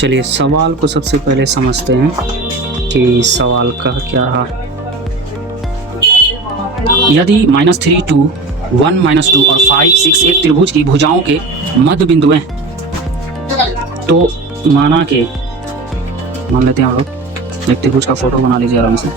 चलिए सवाल को सबसे पहले समझते हैं कि सवाल का क्या रहा। यदि -3, 2, 1, -2 और 5, 6 एक त्रिभुज की भुजाओं के मध्य बिंदु हैं, तो मान लेते हैं हम लोग एक त्रिभुज का फोटो बना लीजिए आराम से।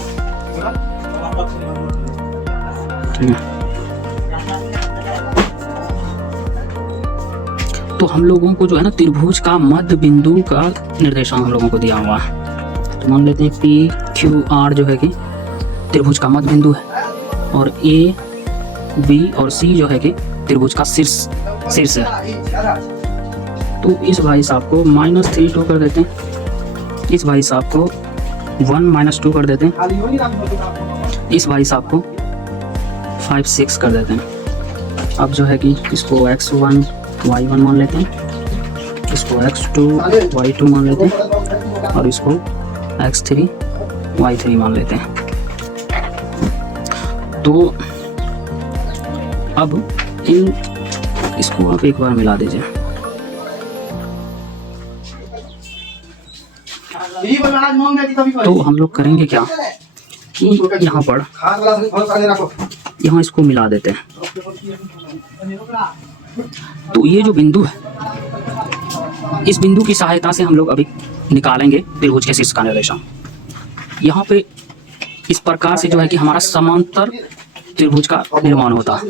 तो हम लोगों को जो है ना त्रिभुज का मध्य बिंदु का निर्देशांक हम लोगों को दिया हुआ है। तो मान लेते हैं PQR जो है कि त्रिभुज का मध्य बिंदु है और AB और C जो है कि त्रिभुज का शीर्ष है। तो इस भाई साहब को -3, 2 कर देते हैं, इस भाई साहब को 1, -2 कर देते हैं, इस भाई साहब को 5, 6 कर देते हैं। अब जो है कि इसको x1, y1 मान लेते हैं, इसको x2, y2 मान लेते हैं और इसको x3, y3 मान लेते हैं। तो अब इसको आप एक बार मिला दीजिए। तो हम लोग करेंगे क्या कि यहाँ इसको मिला देते हैं। तो ये जो बिंदु है, इस बिंदु की सहायता से हम लोग अभी निकालेंगे त्रिभुज के शीर्ष का निर्देशांक। यहाँ पे इस प्रकार से जो है कि हमारा समांतर त्रिभुज का निर्माण होता है।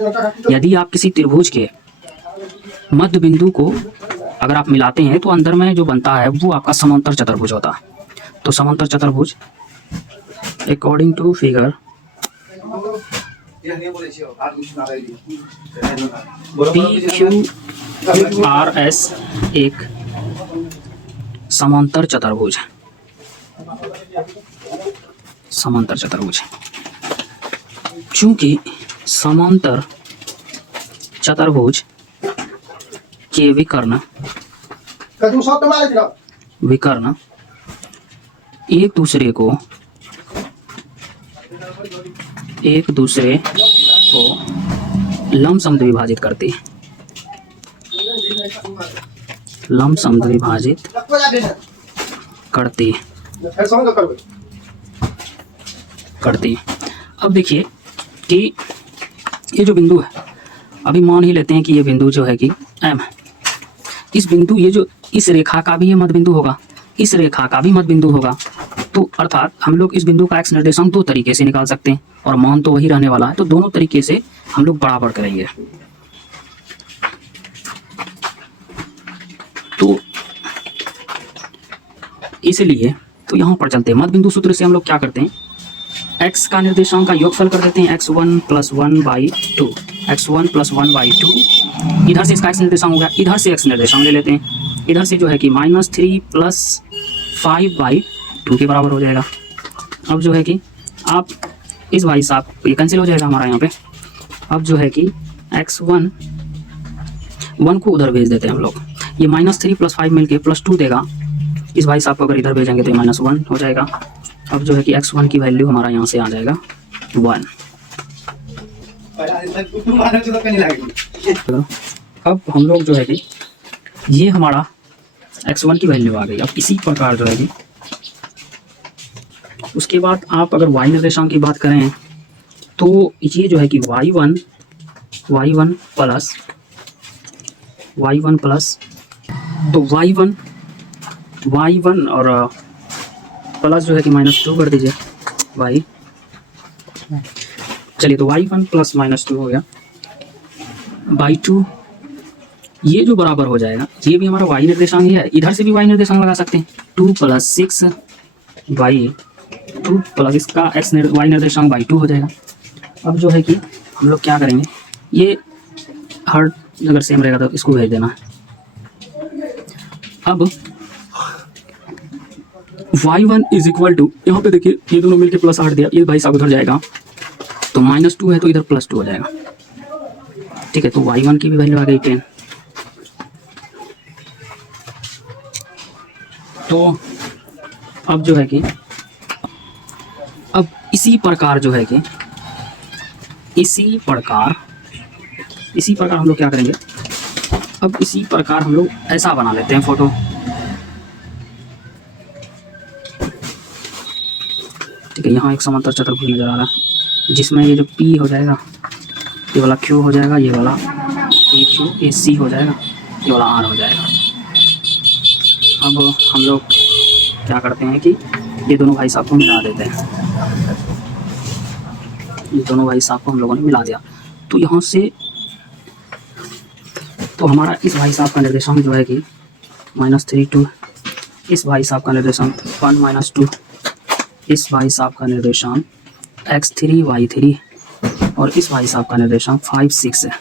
यदि आप किसी त्रिभुज के मध्य बिंदु को अगर आप मिलाते हैं तो अंदर में जो बनता है वो आपका समांतर चतुर्भुज होता है। तो समांतर चतुर्भुज अकॉर्डिंग टू फिगर PQRS एक समांतर चतुर्भुज है। समांतर चतुर्भुज चूंकि समांतर चतुर्भुज के विकर्ण एक दूसरे को लंबसम द्विभाजित करती है, लंबसम द्विभाजित करती है। अब देखिए कि ये जो बिंदु है, अभी मान ही लेते हैं कि ये बिंदु जो है कि M है। इस बिंदु ये जो इस रेखा का भी ये मध्य बिंदु होगा, इस रेखा का भी मध्य बिंदु होगा। तो अर्थात हम लोग इस बिंदु का x निर्देशांक दो तरीके से निकाल सकते हैं और मान तो वही रहने वाला है। तो दोनों तरीके से हम लोग बराबर करेंगे। तो इसलिए तो यहाँ पर चलते हैं मध्य बिंदु सूत्र से हम लोग क्या करते हैं, x का निर्देशांक का योगफल कर देते हैं x1 + 1/2, x1 + 1/2। इधर से इसका x निर्देशांक हो गया, इधर से x निर्देशांक ले लेते हैं, इधर से जो है कि -3 + 5/2 के बराबर हो जाएगा। अब जो है कि आप इस भाई साहब ये कैंसिल हो जाएगा हमारा यहाँ पे। अब जो है कि x1 1 को उधर भेज देते हैं हम लोग, ये -3 + 5 मिलके +2 देगा। इस भाई साहब को अगर इधर भेजेंगे तो -1 हो जाएगा। अब जो है कि x1 की वैल्यू हमारा यहाँ से आ जाएगा 1। अब हम लोग जो है कि ये हमारा x1 की वैल्यू आ गई। अब इसी प्रकार जो है कि उसके बाद आप अगर y निर्देशांक की बात करें तो ये जो है कि y1 प्लस तो y1 और प्लस जो है कि -2 कर दीजिए y। चलिए तो y1 + -2 हो गया बाई 2। ये जो बराबर हो जाएगा, ये भी हमारा y निर्देशांक ही है, इधर से भी y निर्देशांक लगा सकते हैं। 2 + 6/2 प्लस इसका y निर्देशांक बाई 2 हो जाएगा। अब जो है कि हम लोग क्या करेंगे, ये हर अगर सेम रहेगा तो इसको भेज देना। अब y1 = यहाँ पे देखिए ये दोनों मिलके +8 दिया, ये भाई साहब उधर जाएगा तो -2 है तो इधर +2 हो जाएगा। ठीक है, तो y1 की भी वैल्यू आ गई 10। तो अब जो है कि अब इसी प्रकार जो है कि इसी प्रकार हम लोग क्या करेंगे, अब इसी प्रकार हम लोग ऐसा बना लेते हैं फोटो। ठीक है। यहाँ एक समांतर चतुर्भुज नजर आ रहा है जिसमें ये जो P हो जाएगा, ये वाला Q हो जाएगा, ये वाला AC हो जाएगा, ये वाला R हो जाएगा। अब हम लोग क्या करते हैं कि ये दोनों भाई साहब को मिला देते हैं। ये दोनों भाई साहब को हम लोगों ने मिला दिया, तो यहाँ से तो हमारा इस भाई साहब का निर्देशांक जो है कि -3 2, इस भाई साहब का निर्देशांक 1 - 2, इस भाई साहब का निर्देशांक x3 y3 और इस भाई साहब का निर्देशांक 5 6 है।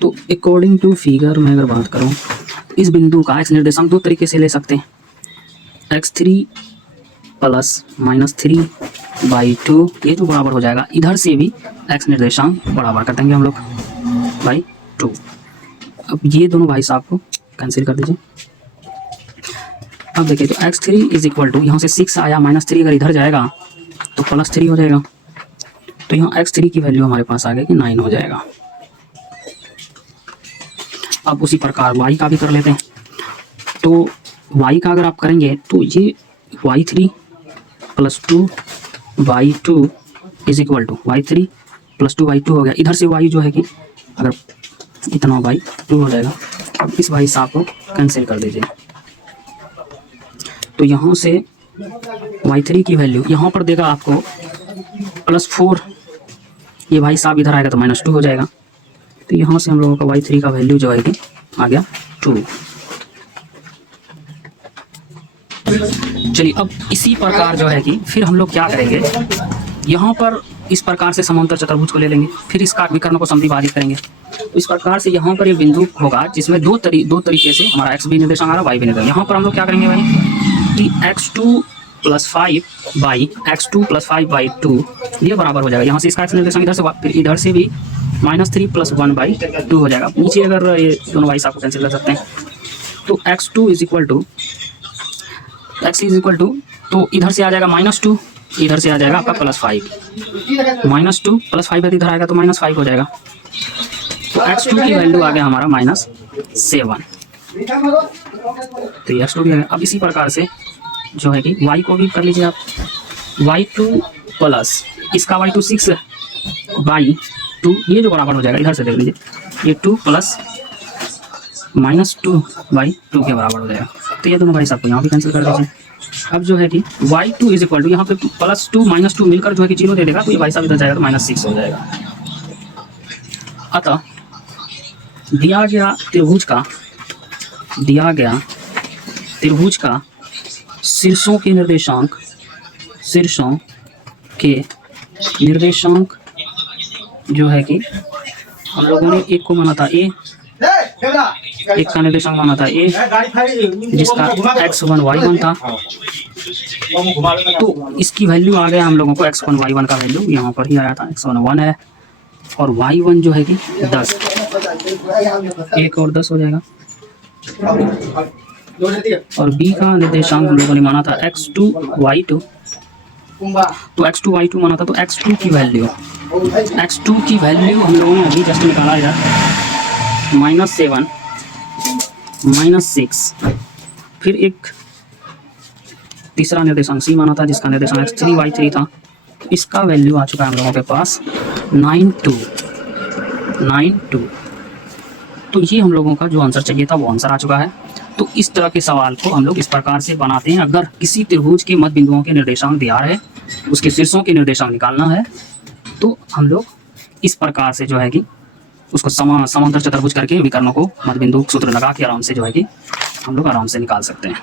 तो अकॉर्डिंग टू फिगर मैं अगर बात करूं तो इस बिंदु का x निर्देशांक दो तरीके से ले सकते हैं, x3 + -3/2, ये जो बराबर हो जाएगा, इधर से भी x निर्देशांक बराबर कर देंगे हम लोग /2। अब ये दोनों भाई साहब को कैंसिल कर दीजिए। अब देखिए तो x3 = यहाँ से 6 आया, -3 अगर इधर जाएगा तो +3 हो जाएगा, तो यहाँ x3 की वैल्यू हमारे पास आ गई कि 9 हो जाएगा। अब उसी प्रकार y का भी कर लेते हैं। तो y का अगर आप करेंगे तो ये y3 + 2/2 = y3 + 2/2 हो गया। इधर से y जो है कि अगर इतना /2 हो जाएगा। अब इस भाई साहब को कैंसिल कर दीजिए, तो यहाँ से y3 की वैल्यू यहाँ पर देगा आपको +4, ये भाई साहब इधर आएगा तो -2 हो जाएगा। तो यहाँ से हम लोगों का y3 का वैल्यू जो है कि आ गया 2। चलिए अब इसी प्रकार जो है कि फिर हम लोग क्या करेंगे, यहाँ पर इस प्रकार से समांतर चतुर्भुज को ले लेंगे, फिर इसका विकर्ण को समद्विभाजित करेंगे। तो इस प्रकार से यहाँ पर एक बिंदु होगा जिसमें दो तरीके से हमारा x भी निर्देशांक आ रहा है, y भी निर्देशांक। यहाँ पर हम लोग क्या करेंगे भाई कि x2 + 5 + 5/2 ये बराबर हो जाएगा। यहाँ से इसका x निर्देशांक इधर से, फिर इधर से भी -3 + 1/2 हो जाएगा। नीचे अगर ये दोनों भाई साहब को कैंसिल कर सकते हैं, तो x2 = तो इधर से आ जाएगा -2, इधर से आ जाएगा आपका +5, -2 + 5 इधर आएगा तो -5 हो जाएगा। तो x2 की वैल्यू आ गया हमारा -7, तो ये x2 भी है। अब इसी प्रकार से जो है कि y को भी कर लीजिए आप, y2 प्लस इसका y2 6/2, ये जो बराबर हो जाएगा, इधर से देख लीजिए, ये 2 + -2/2 के बराबर हो जाएगा। तो ये दोनों भाई साहब को यहाँ भी कैंसिल कर दीजिए। अब जो है कि y2 = यहाँ पे +2 -2 मिलकर जो है कि 0 दे देगा, तो ये भाई साहब इधर जाएगा तो -6 हो जाएगा। अतः दिया गया त्रिभुज का शीर्षों के निर्देशांक जो है कि हम लोगों ने एक को माना था a, एक का निर्देशांक माना था a जिसका x1 y1 था। तो इसकी वैल्यू आ गया हम लोगों को x1 y1 का वैल्यू यहाँ पर ही आया था, x1 1 है और y1 जो है कि 10, 1 और 10 हो जाएगा। और b का निर्देशांक हम लोगों ने माना था x2 y2, तो x2 y2 माना था, तो x2 की वैल्यू हम लोगों ने अभी जस्ट निकाला है, -7 -6। फिर एक तीसरा निर्देशांक c माना था जिसका निर्देशांक x3 y3 था, इसका वैल्यू आ चुका है हम लोगों के पास 9 2। तो ये हम लोगों का जो आंसर चाहिए था वो आंसर आ चुका है। तो इस तरह के सवाल को हम लोग इस प्रकार से बनाते हैं। अगर किसी त्रिभुज के मध्य बिंदुओं के निर्देशांक दिया है, उसके शीर्षों के निर्देशांक निकालना है, तो हम लोग इस प्रकार से जो है कि उसको समांतर चतुर्भुज करके विकर्णों को मध्य बिंदु सूत्र लगा के आराम से जो है कि हम लोग आराम से निकाल सकते हैं।